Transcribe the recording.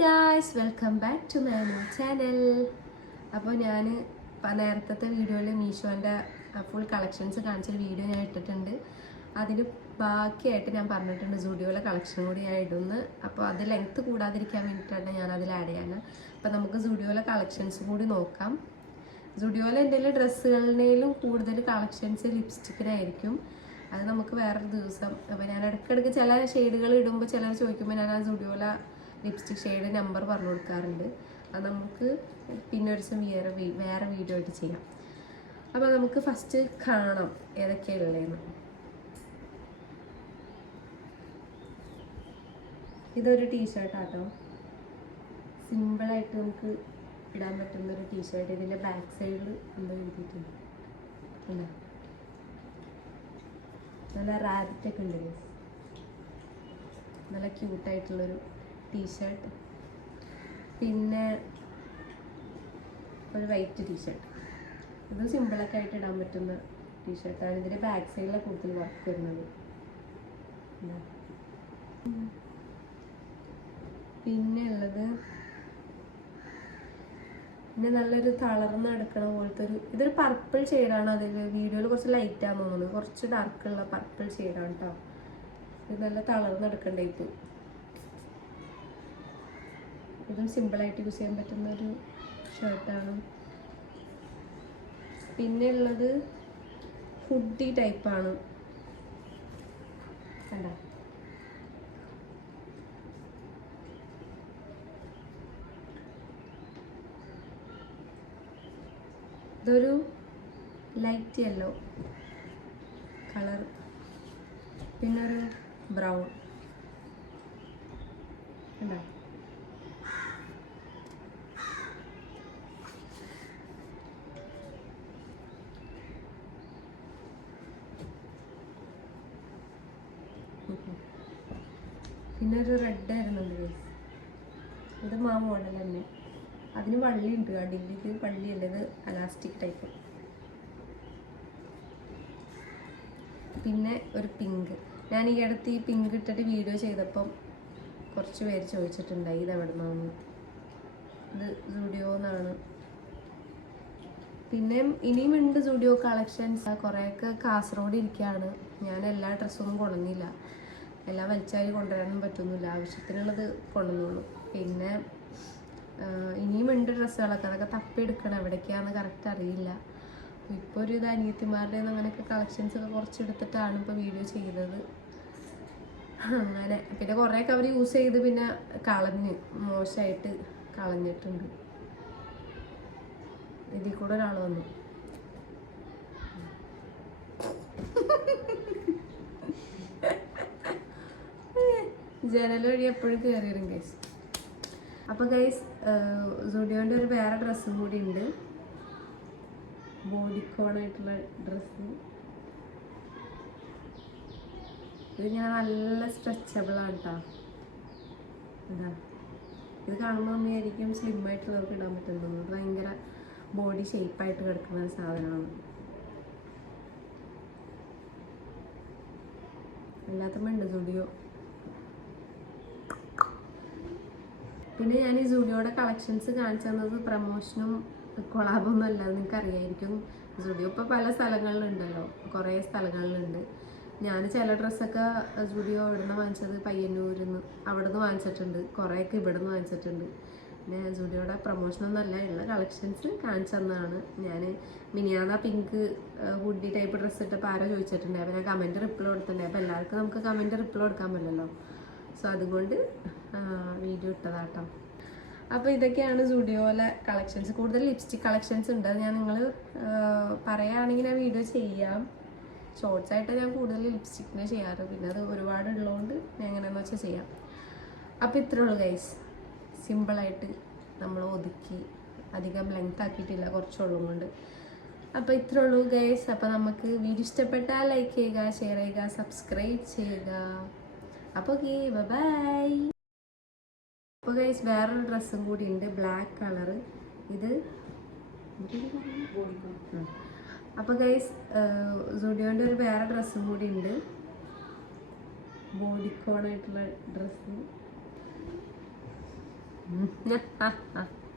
Guys welcome back to my channel അപ്പോൾ ഞാൻ നേരത്തെ വീഡിയോയിൽ മീഷോന്റെ ഫുൾ കളക്ഷൻസ് കാണിച്ചൊരു വീഡിയോ ഞാൻ ഇട്ടിട്ടുണ്ട്. അതിന് ബാക്കിയായിട്ട് ഞാൻ പറഞ്ഞിട്ടുണ്ട് സുഡിയോയിലെ കളക്ഷൻ കൂടി ഞാൻ ഇടുന്നു. അപ്പോൾ അത് ലെങ്ത്ത് കൂടാതിരിക്കാൻ വേണ്ടിയിട്ടാണ് ഞാൻ അതിൽ ആഡ് ചെയ്യാൻ അപ്പോൾ നമുക്ക് സുഡിയോയിലെ കളക്ഷൻസ് കൂടി നോക്കാം. സുഡിയോയിലെ എന്തെങ്കിലും ഡ്രസ്സുകളിനേലും കൂടുതൽ കളക്ഷൻസ് ലിപ്സ്റ്റിക്കിനായിരിക്കും അത് നമുക്ക് വേറൊരു ദിവസം അപ്പോൾ ഞാൻ ഇടയ്ക്കിടയ്ക്ക് ചില ഷെയ്ഡുകൾ ഇടുമ്പോൾ ചിലർ ചോദിക്കുമ്പോൾ ഞാൻ ആ സുഡിയോല ലിപ്സ്റ്റിക് ഷെയ്ഡ് നമ്പർ പറഞ്ഞു കൊടുക്കാറുണ്ട്. അത് നമുക്ക് പിന്നെ ഒരു ദിവസം വേറെ വേറെ വീഡിയോ ആയിട്ട് ചെയ്യാം. അപ്പോൾ നമുക്ക് ഫസ്റ്റ് കാണാം ഏതൊക്കെയുള്ളതെന്ന് ഇതൊരു ടീഷർട്ടാട്ടോ സിമ്പിളായിട്ട് നമുക്ക് ഇടാൻ പറ്റുന്ന ഒരു ടീഷർട്ട് ഇതിന്റെ ബാക്ക് സൈഡിൽ എന്തോ എഴുതിയിട്ടുണ്ട്. നല്ല റാബിറ്റൊക്കെ ഉണ്ട്. നല്ല ക്യൂട്ടായിട്ടുള്ളൊരു ടീഷർട്ട് പിന്നെ ഒരു വൈറ്റ് ടീഷർട്ട് ഇത് സിമ്പിളൊക്കെ ആയിട്ട് ഇടാൻ പറ്റുന്ന ടീഷർട്ടാണ് ഇതിന്റെ ബാക്ക് സൈഡിലെ കൂടുതൽ വർക്ക് വരുന്നത്. പിന്നെ ഉള്ളത് പിന്നെ നല്ലൊരു തളർന്ന് നടക്കണ പോലത്തെ ഒരു ഇതൊരു പർപ്പിൾ ഷെയ്ഡാണ് അതിൽ വീഡിയോയിൽ കുറച്ച് ലൈറ്റാണ് തോന്നുന്നത് കുറച്ച് ഡാർക്കുള്ള പർപ്പിൾ ഷെയ്ഡാണ് കേട്ടോ ഇത് നല്ല തളർന്ന് നടക്കണ്ട ടൈപ്പ് ഇതും സിമ്പിളായിട്ട് യൂസ് ചെയ്യാൻ പറ്റുന്ന ഒരു ഷർട്ടാണ് പിന്നെ ഉള്ളത് ഹുഡി ടൈപ്പാണ് കണ്ടോ? ഇതൊരു ലൈറ്റ് യെല്ലോ കളർ പിന്നൊരു ബ്രൗൺ ഉണ്ടോ പിന്നെ ഒരു റെഡ് ആയിരുന്നു guys. ഇത് മാ മോഡൽ തന്നെ. അതിന് വള്ളി ഉണ്ട് ഇത് വള്ളിയല്ല ഇത് അലാസ്റ്റിക് ടൈപ്പ് പിന്നെ ഒരു പിങ്ക് ഞാൻ ഈ അടുത്ത് ഈ പിങ്ക് ഇട്ടിട്ട് വീഡിയോ ചെയ്തപ്പം കുറച്ച് പേര് ചോദിച്ചിട്ടുണ്ടായി ഇത് എവിടെ നിന്നാണ് ഇത് സുഡിയോ എന്നാണ് പിന്നെ ഇനിയും ഉണ്ട് സുഡിയോ കളക്ഷൻസ് കുറേയൊക്കെ കാസർഗോഡ് ഇരിക്കുകയാണ് ഞാൻ എല്ലാ ഡ്രസ്സൊന്നും കൊണ്ടുവന്നില്ല എല്ലാം വലിച്ചാരി കൊണ്ടുവരാനും പറ്റുന്നില്ല. ആവശ്യത്തിനുള്ളത് കൊണ്ടുവന്നുള്ളൂ പിന്നെ ഇനിയും ഉണ്ട് ഡ്രസ്സുകളൊക്കെ. അതൊക്കെ തപ്പിയെടുക്കണം എവിടേക്കാന്ന് കറക്റ്റ് അറിയില്ല. ഇപ്പോൾ ഒരു ഇത് അനിയത്തിമാരുടെ അങ്ങനെയൊക്കെ കളക്ഷൻസ് ഒക്കെ കുറച്ച് എടുത്തിട്ടാണ് ഇപ്പോൾ വീഡിയോ ചെയ്തത്. അങ്ങനെ. പിന്നെ കുറേയൊക്കെ അവർ യൂസ് ചെയ്ത് പിന്നെ കളഞ്ഞ് മോശമായിട്ട് കളഞ്ഞിട്ടുണ്ട്. ഇതിൽ കൂടെ ഒരാൾ വന്നു. ജനൽ വഴി എപ്പോഴും കയറി വരും ഗൈസ് അപ്പോൾ ഗൈസ് സുഡിയോന്റെ ഒരു വേറെ ഡ്രസ്സും കൂടി ഉണ്ട്. ബോഡിക്കോണായിട്ടുള്ള ഡ്രസ്സ് ഇത് ഞാൻ നല്ല സ്ട്രെച്ചബിൾ ആണ് കേട്ടോ എന്താ ഇത് കാണുമ്പോൾ നമ്മൾ ആയിരിക്കും സ്ലിം ആയിട്ടുള്ളവർക്ക് ഇടാൻ പറ്റുന്നത്. ഇത് ഭയങ്കര ബോഡി ഷേപ്പായിട്ട് കിടക്കുന്ന ഒരു സാധനമാണ്. അല്ലാത്ത ഉണ്ട് സുഡിയോ. പിന്നെ ഞാൻ ഈ സുഡിയോയുടെ കളക്ഷൻസ് കാണിച്ചു തന്നത് പ്രമോഷനും കൊളാബൊന്നും അല്ല നിങ്ങൾക്ക് അറിയായിരിക്കും സുഡിയോ ഇപ്പോൾ പല സ്ഥലങ്ങളിലുണ്ടല്ലോ കുറേ സ്ഥലങ്ങളിലുണ്ട്. ഞാൻ ചില ഡ്രസ്സൊക്കെ ജൂഡിയോ അവിടെ നിന്ന് വാങ്ങിച്ചത് പയ്യന്നൂരിൽ നിന്ന് അവിടെ നിന്ന് വാങ്ങിച്ചിട്ടുണ്ട്. കുറേയൊക്കെ ഇവിടെ നിന്ന് വാങ്ങിച്ചിട്ടുണ്ട്. പിന്നെ സ്റ്റുഡിയോയുടെ പ്രൊമോഷനൊന്നും അല്ല ഉള്ള കളക്ഷൻസ് കാണിച്ചു തന്നതാണ്. ഞാൻ മിനിയാന്ന പിങ്ക് ഹുഡി ടൈപ്പ് ഡ്രസ്സ് ഇട്ടപ്പോൾ ആരോ ചോദിച്ചിട്ടുണ്ട് ഞാൻ കമന്റ് റിപ്ലൈ കൊടുത്തിട്ടുണ്ട് അപ്പോൾ എല്ലാവർക്കും നമുക്ക് കമന്റ് റിപ്ലൈ കൊടുക്കാൻ പറ്റില്ലല്ലോ. സോ അതുകൊണ്ട് വീഡിയോ ഇട്ടതാട്ടോ. അപ്പോൾ ഇതൊക്കെയാണ് സുഡിയോയിലെ കളക്ഷൻസ് കൂടുതൽ ലിപ്സ്റ്റിക് കളക്ഷൻസ് ഉണ്ട്. ഞാൻ നിങ്ങൾ പറയുകയാണെങ്കിൽ ഞാൻ വീഡിയോ ചെയ്യാം. ഷോർട്സ് ആയിട്ട് ഞാൻ കൂടുതൽ ലിപ്സ്റ്റിക്കിനെ ചെയ്യാറ്. പിന്നെ അത് ഒരുപാട് ഉള്ളതുകൊണ്ട് ഞാൻ എങ്ങനെയാണെന്ന് വെച്ചാൽ ചെയ്യാം. അപ്പോൾ ഇത്രേ ഉള്ളൂ ഗൈസ് സിമ്പിളായിട്ട് നമ്മൾ ഒതുക്കി അധികം ലെങ്ത് ആക്കിയിട്ടില്ല. കുറച്ചുള്ളൂ കൊണ്ട്. അപ്പോൾ ഇത്രേ ഉള്ളൂ ഗൈസ് അപ്പോൾ നമുക്ക് വീഡിയോ ഇഷ്ടപ്പെട്ടാൽ ലൈക്ക് ചെയ്യുക ഷെയർ ചെയ്യുക സബ്സ്ക്രൈബ് ചെയ്യുക. അപ്പോൾ ഓക്കെ ബൈ അപ്പോൾ ഗൈസ് വേറൊരു ഡ്രസ്സും കൂടി ഉണ്ട്. ബ്ലാക്ക് കളറ് ഇത് അപ്പോൾ ഗൈസ് സുഡിയോന്റെ ഒരു വേറെ ഡ്രസ്സും കൂടി ഉണ്ട്. ബോഡിക്കോണായിട്ടുള്ള ഡ്രസ്സ്.